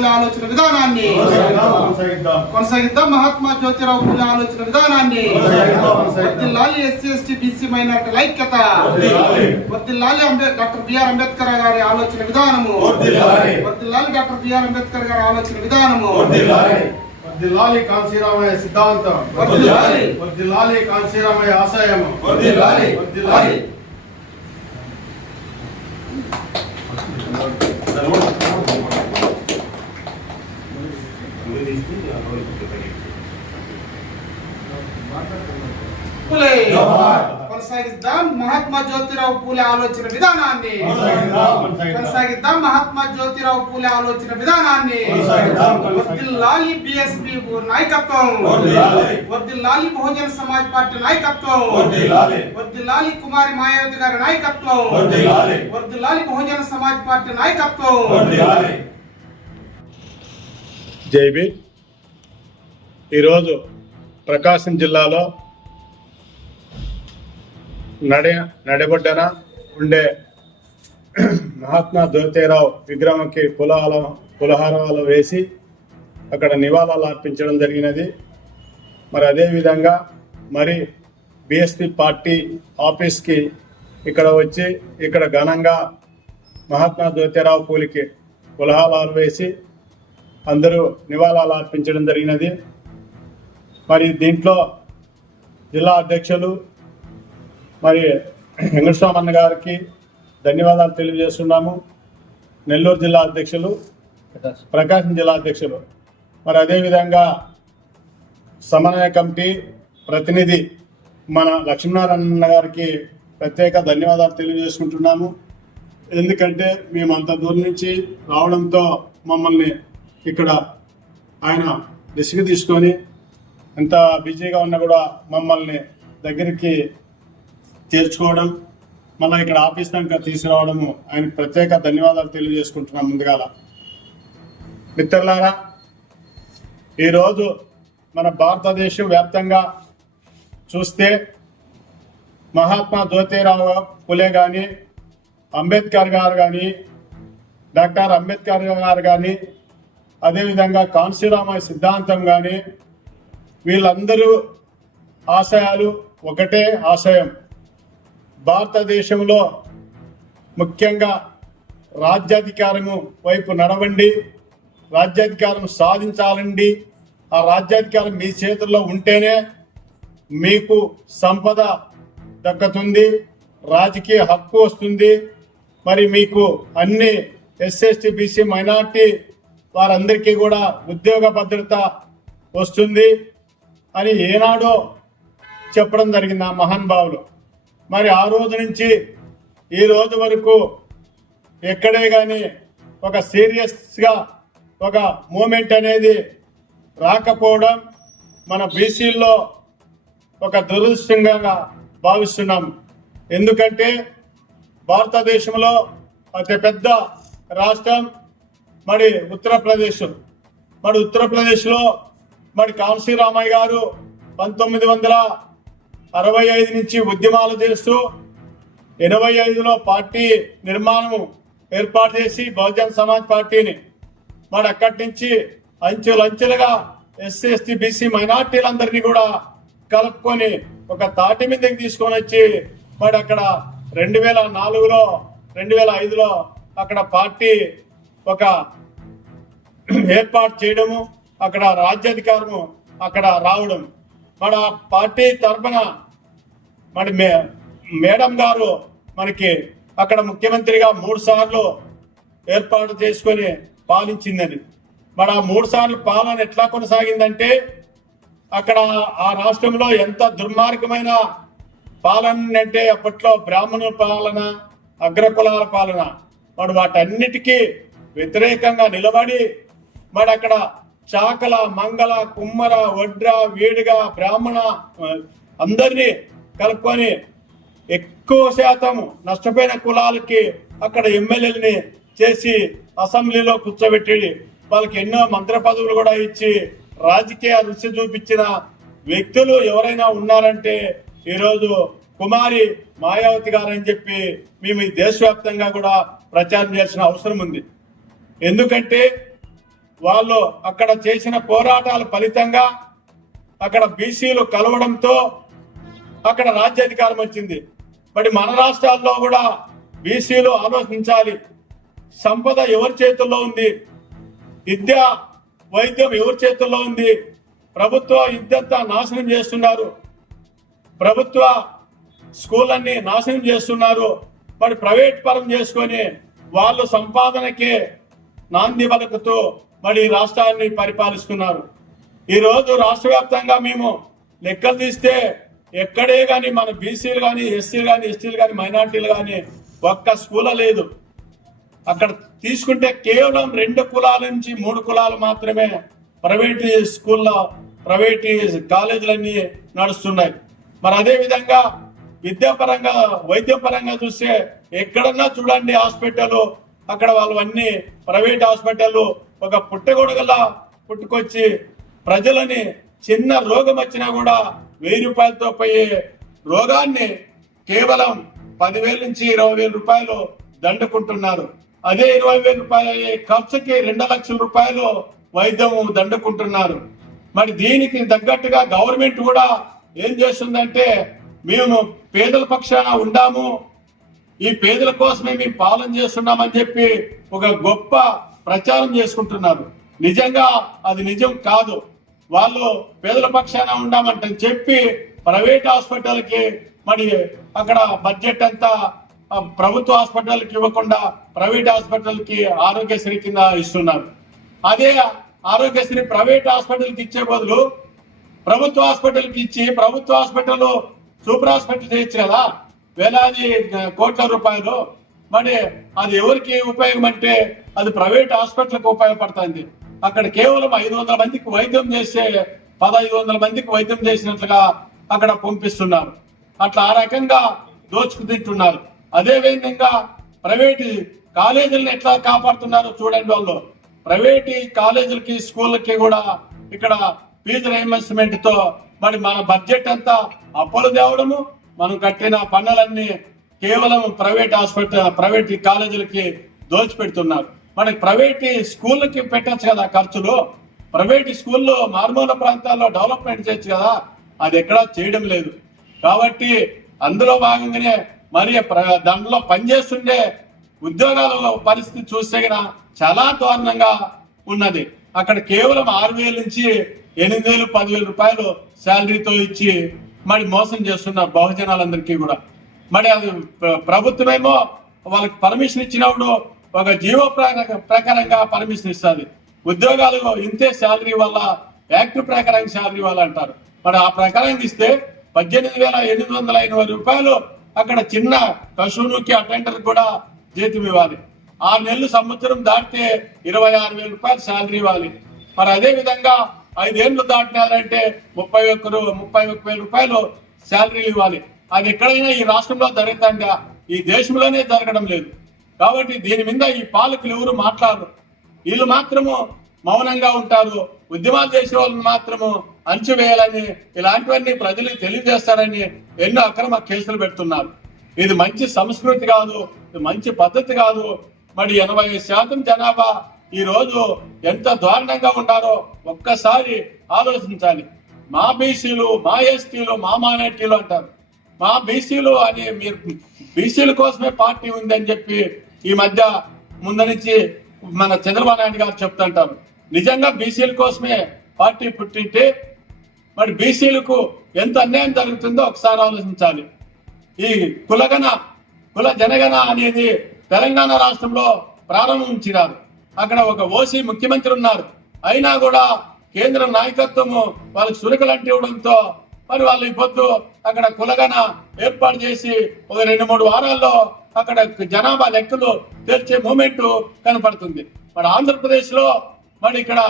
పులే ఆలోచన విధానాన్ని కొనసాగిద్దాం, మహాత్మా జ్యోతిరావు పులే ఆలోచన విధానాన్ని. వర్దిల్లాలి ఎస్సీ ఎస్టీ బీసీ మైనార్టీల ఐక్యత. వర్దిల్లాలి డాక్టర్ బిఆర్ అంబేద్కర్ గారి ఆలోచన విధానము. వర్దిల్లాలి డాక్టర్ బిఆర్ అంబేద్కర్ గారి ఆలోచన విధానము. వర్ధిల్లాలి కాంశీరామయ్య సిద్ధాంతం వర్ధిల్లాలి. వర్ధిల్లాలి కాంశీరామయ్య ఆశయం వర్ధిల్లాలి. వర్ధిల్లాలి పులే జోహార్. కొనసాగిద్దాం మహాత్మా జ్యోతిరావు పూలే ఆలోచన విధానాన్ని కొనసాగిద్దాం, కొనసాగిద్దాం. కొనసాగిద్దాం మహాత్మా జ్యోతిరావు పూలే ఆలోచన విధానాన్ని కొనసాగిద్దాం, కొనసాగిద్దాం. వర్దిల్లాలి బిఎస్పి నాయకత్వం వర్ధిల్లాలి. వర్దిల్లాలి బహుజన సమాజ్ పార్టీ నాయకత్వం వర్ధిల్లాలి. వర్దిల్లాలి కుమారి మాయావతి గారి నాయకత్వం వర్ధిల్లాలి. వర్దిల్లాలి బహుజన సమాజ్ పార్టీ నాయకత్వం వర్ధిల్లాలి. జైబీ ఈరోజు ప్రకాశం జిల్లాలో నడే నడబొడ్డన ఉండే మహాత్మా జ్యోతిరావు విగ్రహంకి పులహాల పులహారాలు వేసి అక్కడ నివాళాలు అర్పించడం జరిగినది. మరి అదేవిధంగా మరి బిఎస్పి పార్టీ ఆఫీస్కి ఇక్కడ వచ్చి ఇక్కడ ఘనంగా మహాత్మా జ్యోతిరావు పూలికి పులహాలు వేసి అందరూ నివాళాలు అర్పించడం జరిగినది. మరి దీంట్లో జిల్లా అధ్యక్షులు మరి వెంకటస్వామన్న గారికి ధన్యవాదాలు తెలియజేస్తున్నాము. నెల్లూరు జిల్లా అధ్యక్షులు ప్రకాశం జిల్లా అధ్యక్షులు. మరి అదేవిధంగా సమన్వయ కమిటీ ప్రతినిధి మన లక్ష్మీనారాయణ గారికి ప్రత్యేక ధన్యవాదాలు తెలియజేసుకుంటున్నాము. ఎందుకంటే మేము అంత దూరం నుంచి రావడంతో మమ్మల్ని ఇక్కడ ఆయన రిస్క్ తీసుకొని ఎంత బిజీగా ఉన్నా కూడా మమ్మల్ని దగ్గరికి చేర్చుకోవడం మళ్ళీ ఇక్కడ ఆఫీస్ దాకా తీసుకురావడము ఆయనకు ప్రత్యేక ధన్యవాదాలు తెలియజేసుకుంటున్నాం ముందుగాల. మిత్రులారా ఈరోజు మన భారతదేశం వ్యాప్తంగా చూస్తే మహాత్మా జ్యోతిరావు పులే కానీ అంబేద్కర్ గారు కానీ డాక్టర్ అంబేద్కర్ గారు కానీ అదేవిధంగా కాన్సీరామ సిద్ధాంతం కానీ వీళ్ళందరూ ఆశయాలు ఒకటే ఆశయం. భారతదేశంలో ముఖ్యంగా రాజ్యాధికారము వైపు నడవండి రాజ్యాధికారం సాధించాలండి. ఆ రాజ్యాధికారం మీ చేతుల్లో ఉంటేనే మీకు సంపద దక్కుతుంది రాజకీయ హక్కు వస్తుంది. మరి మీకు అన్ని ఎస్ఎస్టీ బీసీ మైనార్టీ వారందరికీ కూడా ఉద్యోగ భద్రత వస్తుంది. అని ఏనాడో చెప్పడం జరిగింది ఆ మహానుభావులు మరి ఆ రోజు నుంచి ఈ రోజు వరకు ఎక్కడే కానీ ఒక సీరియస్గా ఒక మూమెంట్ అనేది రాకపోవడం మన బీసీల్లో ఒక దురదృష్టంగా భావిస్తున్నాం. ఎందుకంటే భారతదేశంలో అతి పెద్ద రాష్ట్రం మరి ఉత్తరప్రదేశ్. మరి ఉత్తరప్రదేశ్లో మరి కాంశీ రామయ్య గారు పంతొమ్మిది వందల అరవై ఐదు నుంచి ఉద్యమాలు చేస్తూ ఎనభై ఐదులో పార్టీ నిర్మాణం ఏర్పాటు చేసి బహుజన్ సమాజ్ పార్టీని మరి అక్కడి నుంచి అంచెలంచెలుగా ఎస్సీ ఎస్టీ బీసీ మైనార్టీలందరినీ కూడా కలుపుకొని ఒక తాటి మీదకి తీసుకొని వచ్చి మరి అక్కడ రెండు వేల నాలుగులో రెండు వేల ఐదులో అక్కడ పార్టీ ఒక ఏర్పాటు చేయడము అక్కడ రాజ్యాధికారము అక్కడ రావడం. మన పార్టీ తరఫున మరి మే మేడం గారు మనకి అక్కడ ముఖ్యమంత్రిగా మూడు సార్లు ఏర్పాటు చేసుకొని పాలించిందని. మరి ఆ మూడు సార్లు పాలన ఎట్లా కొనసాగిందంటే అక్కడ ఆ రాష్ట్రంలో ఎంత దుర్మార్గమైన పాలన అంటే అప్పట్లో బ్రాహ్మణుల పాలన అగ్రకులాల పాలన. మరి వాటన్నిటికీ వ్యతిరేకంగా నిలబడి మరి అక్కడ చాకల మంగళ కుమ్మర వడ్ర వేడిగా బ్రాహ్మణ అందరినీ కలుపుకొని ఎక్కువ శాతం నష్టపోయిన కులాలకి అక్కడ ఎమ్మెల్యేలని చేసి అసెంబ్లీలో కూర్చోబెట్టి వాళ్ళకి ఎన్నో మంత్రి పదవులు కూడా ఇచ్చి రాజకీయ రుచి చూపించిన వ్యక్తులు ఎవరైనా ఉన్నారంటే ఈరోజు కుమారి మాయావతి గారు అని చెప్పి మేము ఈ దేశవ్యాప్తంగా కూడా ప్రచారం చేయాల్సిన అవసరం ఉంది. ఎందుకంటే వాళ్ళు అక్కడ చేసిన పోరాటాల ఫలితంగా అక్కడ బీసీలు కలవడంతో అక్కడ రాజ్యాధికారం వచ్చింది. మరి మన రాష్ట్రాల్లో కూడా బీసీలు ఆలోచించాలి. సంపద ఎవరి చేతుల్లో ఉంది? విద్య వైద్యం ఎవరి చేతుల్లో ఉంది? ప్రభుత్వ విద్యంతా నాశనం చేస్తున్నారు. ప్రభుత్వ స్కూళ్ళన్ని నాశనం చేస్తున్నారు. మరి ప్రైవేట్ పరం చేసుకొని వాళ్ళు సంపాదనకే నాంది పలుకుతూ మరి ఈ రాష్ట్రాన్ని పరిపాలిస్తున్నారు. ఈరోజు రాష్ట్ర వ్యాప్తంగా మేము లెక్కలు తీస్తే ఎక్కడే కానీ మన బీసీలు కానీ ఎస్సీలు కానీ ఎస్టీలు కానీ మైనార్టీలు కానీ ఒక్క స్కూల లేదు. అక్కడ తీసుకుంటే కేవలం రెండు కులాల నుంచి మూడు కులాలు మాత్రమే ప్రైవేట్ స్కూల్లో ప్రైవేట్ కాలేజీలన్నీ నడుస్తున్నాయి. మరి అదే విధంగా విద్యాపరంగా వైద్యపరంగా చూస్తే ఎక్కడన్నా చూడండి హాస్పిటల్ అక్కడ వాళ్ళు అన్ని ప్రైవేట్ హాస్పిటల్ ఒక పుట్టగొడుగలా పుట్టుకొచ్చి ప్రజలని చిన్న రోగం వచ్చినా కూడా వెయ్యి రూపాయలతో పోయే రోగాన్ని కేవలం పదివేల నుంచి ఇరవై వేల రూపాయలు దండుకుంటున్నారు. అదే ఇరవై వేల రూపాయలు అయ్యే ఖర్చుకి రెండు లక్షల రూపాయలు వైద్యం దండుకుంటున్నారు. మరి దీనికి తగ్గట్టుగా గవర్నమెంట్ కూడా ఏం చేస్తుందంటే మేము పేదల పక్షాన ఉండాము ఈ పేదల కోసమే మేము పాలన చేస్తున్నామని చెప్పి ఒక గొప్ప ప్రచారం చేసుకుంటున్నారు. నిజంగా అది నిజం కాదు. వాళ్ళు పేదల పక్షాన ఉండమంటే చెప్పి ప్రైవేట్ హాస్పిటల్కి మరి అక్కడ బడ్జెట్ అంతా ప్రభుత్వ హాస్పిటల్కి ఇవ్వకుండా ప్రైవేట్ హాస్పిటల్కి ఆరోగ్యశ్రీ కింద ఇస్తున్నారు. అదే ఆరోగ్యశ్రీ ప్రైవేట్ హాస్పిటల్కి ఇచ్చే బదులు ప్రభుత్వ హాస్పిటల్కి ఇచ్చి ప్రభుత్వ హాస్పిటల్ సూపర్ హాస్పిటల్ చేయొచ్చు కదా వేలాది కోట్ల రూపాయలు మరి అది ఎవరికి ఉపయోగం అంటే అది ప్రైవేట్ హాస్పిటల్కి ఉపయోగపడుతుంది. అక్కడ కేవలం ఐదు వందల మందికి వైద్యం చేస్తే పదహైదు వందల మందికి వైద్యం చేసినట్లుగా అక్కడ పంపిస్తున్నారు. అట్లా ఆ రకంగా దోచుకు తింటున్నారు. అదే విధంగా ప్రైవేట్ కాలేజీలను ఎట్లా కాపాడుతున్నారో చూడండి వాళ్ళు. ప్రైవేట్ కాలేజీలకి స్కూళ్ళకి కూడా ఇక్కడ ఫీజు రియంబర్స్మెంట్తో మరి మన బడ్జెట్ అంతా అప్పులు తేవడము మనం కట్టిన పన్నులన్నీ కేవలం ప్రైవేట్ హాస్పిటల్ ప్రైవేట్ కాలేజీలకి దోచిపెడుతున్నారు. మనకి ప్రైవేట్ స్కూళ్ళకి పెట్టచ్చు కదా ఖర్చులు? ప్రైవేట్ స్కూల్లో మారుమూల ప్రాంతాల్లో డెవలప్మెంట్ చేయొచ్చు కదా? అది ఎక్కడా చేయడం లేదు. కాబట్టి అందులో భాగంగానే మరి ప్ర- దాంట్లో పనిచేస్తుండే ఉద్యోగాల పరిస్థితి చూస్తే చాలా దారుణంగా ఉన్నది. అక్కడ కేవలం ఆరు వేల నుంచి ఎనిమిది వేలు పదివేల రూపాయలు శాలరీతో ఇచ్చి మరి మోసం చేస్తున్నారు బహుజనాలందరికీ కూడా. మరి అది ప్రభుత్వమేమో వాళ్ళకి పర్మిషన్ ఇచ్చినప్పుడు ఒక జీవో ప్రకారంగా పర్మిషన్ ఇస్తుంది. ఉద్యోగాలు ఇంతే శాలరీ వల్ల యాక్ట్ ప్రకారం శాలరీ వల్ల అంటారు. మరి ఆ ప్రకారం ఇస్తే పద్దెనిమిది వేల ఎనిమిది వందల ఎనభై రూపాయలు అక్కడ చిన్న కశువుకి అటెండర్ కూడా జీతం ఇవ్వాలి. ఆరు నెలలు సంవత్సరం దాటితే ఇరవై ఆరు వేల రూపాయలు శాలరీ ఇవ్వాలి. మరి అదే విధంగా ఐదేళ్ళు దాటినారంటే ముప్పై ఒక్కరు ముప్పై ఒక్క వేల రూపాయలు శాలరీలు ఇవ్వాలి. అది ఎక్కడైనా ఈ రాష్ట్రంలో జరుగుతుందా ఈ దేశంలోనే జరగడం లేదు. కాబట్టి దీని మీద ఈ పాలకులు ఎవరు మాట్లాడరు. వీళ్ళు మాత్రము మౌనంగా ఉంటారు. ఉద్యమాలు చేసే వాళ్ళని మాత్రము అంచువేయాలని ఇలాంటివన్నీ ప్రజలకు తెలియజేస్తారని ఎన్నో అక్రమ కేసులు పెడుతున్నారు. ఇది మంచి సంస్కృతి కాదు ఇది మంచి పద్ధతి కాదు. మరి ఎనభై శాతం జనాభా ఈ రోజు ఎంత దారుణంగా ఉన్నారో ఒక్కసారి ఆలోచించాలి. మా బీసీలు మా ఎస్టీలు మా మైనార్టీలు అంటారు. మా బీసీలు అని మీరు బీసీల కోసమే పార్టీ ఉందని చెప్పి ఈ మధ్య ముందు మన చంద్రబాబు నాయుడు గారు చెప్తుంటారు. నిజంగా బీసీల కోసమే పార్టీ పుట్టింటే మరి బీసీలకు ఎంత అన్యాయం జరుగుతుందో ఒకసారి ఆలోచించాలి. ఈ కులగణ కుల జనగణ అనేది తెలంగాణ రాష్ట్రంలో ప్రారంభించినారు. అక్కడ ఒక ఓసీ ముఖ్యమంత్రి ఉన్నారు. అయినా కూడా కేంద్ర నాయకత్వము వాళ్ళకి సురకలు అంటివ్వడంతో మరి వాళ్ళు ఈ పొద్దు అక్కడ కులగన ఏర్పాటు చేసి ఒక రెండు మూడు వారాల్లో అక్కడ జనాభా లెక్కలు తెరిచే మూమెంట్ కనపడుతుంది. మరి ఆంధ్రప్రదేశ్లో మరి ఇక్కడ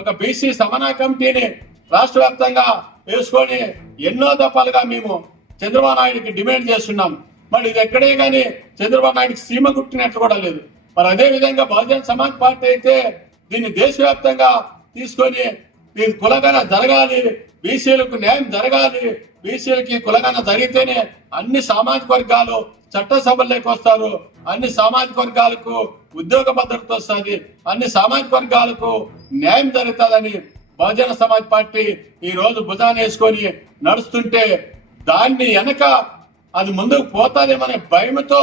ఒక బీసీ సమనా కమిటీని రాష్ట్ర వ్యాప్తంగా వేసుకొని ఎన్నో దఫాలుగా మేము చంద్రబాబు నాయుడికి డిమాండ్ చేస్తున్నాం. మరి ఇది ఎక్కడే కానీ చంద్రబాబు నాయుడికి సీమ గుట్టినట్లు కూడా లేదు. మరి అదే విధంగా బహుజన సమాజ్ పార్టీ అయితే దీన్ని దేశవ్యాప్తంగా తీసుకొని దీని కులగన జరగాలి బీసీలకు న్యాయం జరగాలి. బీసీలకి కులగన జరిగితేనే అన్ని సామాజిక వర్గాలు చట్టసభల్లోకి వస్తారు. అన్ని సామాజిక వర్గాలకు ఉద్యోగ భద్రత వస్తుంది. అన్ని సామాజిక వర్గాలకు న్యాయం జరుగుతుందని బహుజన సమాజ్ పార్టీ ఈ రోజు భుజాన్ని వేసుకొని నడుస్తుంటే దాన్ని వెనక అది ముందుకు పోతాదేమనే భయంతో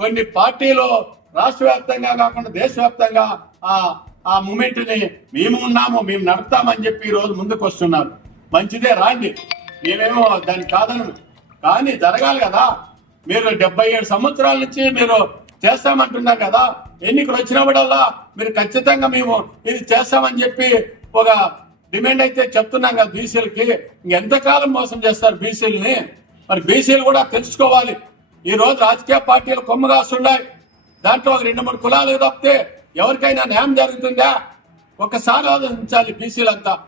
కొన్ని పార్టీలు రాష్ట్ర వ్యాప్తంగా కాకుండా దేశవ్యాప్తంగా ఆ ఆ మూమెంట్ని మేము ఉన్నాము మేము నడుపుతామని చెప్పి ఈ రోజు ముందుకు వస్తున్నారు. మంచిదే రాండి. మేమేమో దాన్ని కాదను కానీ జరగాలి కదా. మీరు డెబ్బై ఏడు సంవత్సరాల నుంచి మీరు చేస్తామంటున్నారు కదా. ఎన్నికలు వచ్చినప్పుడల్లా మీరు ఖచ్చితంగా మేము ఇది చేస్తామని చెప్పి ఒక డిమాండ్ అయితే చెప్తున్నాం కదా బీసీలకి. ఇంకెంతకాలం మోసం చేస్తారు బీసీలని? మరి బీసీలు కూడా తెలుసుకోవాలి. ఈ రోజు రాజకీయ పార్టీలు కొమ్ము కాస్తున్నాయి దాంట్లో ఒక రెండు మూడు కులాలు తప్పితే ఎవరికైనా న్యాయం జరుగుతుందా? ఒకసారి ఆలోచించాలి బీసీలంతా.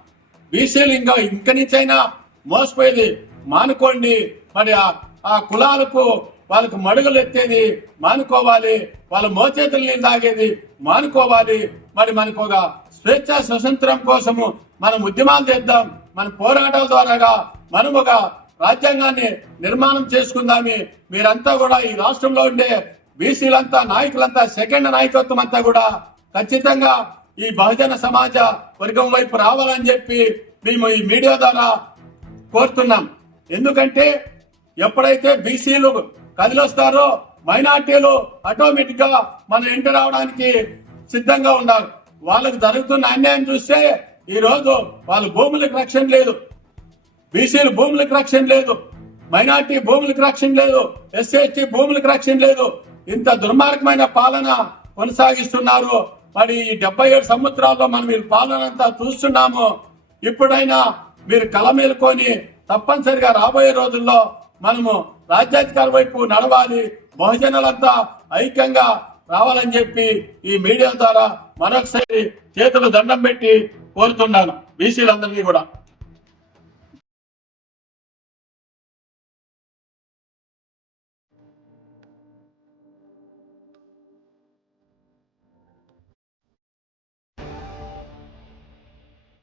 బీసీలు ఇంకా ఇంక నుంచైనా మోసపోయేది మానుకోండి. మరి ఆ- ఆ కులాలకు వాళ్ళకు మడుగులు ఎత్తేది మానుకోవాలి. వాళ్ళ మోచేతుల్ని నీళ్ళు తాగేది మానుకోవాలి. మరి మనకు ఒక స్వేచ్ఛ స్వతంత్రం కోసము మనం ఉద్యమాలు చేద్దాం. మన పోరాటాల ద్వారాగా మనం ఒక రాజ్యాంగాన్ని నిర్మాణం చేసుకుందామి మీరంతా కూడా ఈ రాష్ట్రంలో ఉండే బీసీలంతా నాయకులంతా సెకండ్ నాయకత్వం అంతా కూడా ఖచ్చితంగా ఈ బహుజన సమాజ వర్గం వైపు రావాలని చెప్పి మేము ఈ మీడియా ద్వారా కోరుతున్నాం. ఎందుకంటే ఎప్పుడైతే బీసీలు కదిలొస్తారో మైనార్టీలు ఆటోమేటిక్గా మన ఇంటి రావడానికి సిద్ధంగా ఉన్నారు. వాళ్ళకి జరుగుతున్న అన్యాయం చూస్తే ఈ రోజు వాళ్ళ భూములకు రక్షణ లేదు. బీసీలు భూములకు రక్షణ లేదు. మైనార్టీ భూములకు రక్షణ లేదు. ఎస్సీ భూములకు రక్షణ లేదు. ఇంత దుర్మార్గమైన పాలన కొనసాగిస్తున్నారు మరి ఈ డెబ్బై ఏడు సంవత్సరాల్లో మనం మీరు పాలనంతా చూస్తున్నాము. ఇప్పుడైనా మీరు కల మేలుకొని తప్పనిసరిగా రాబోయే రోజుల్లో మనము రాజ్యాధికారి వైపు నడవాలి. బహుజనులంతా ఐక్యంగా రావాలని చెప్పి ఈ మీడియా ద్వారా మరొకసారి చేతులు దండం పెట్టి కోరుతున్నాను. బీసీలందరినీ కూడా.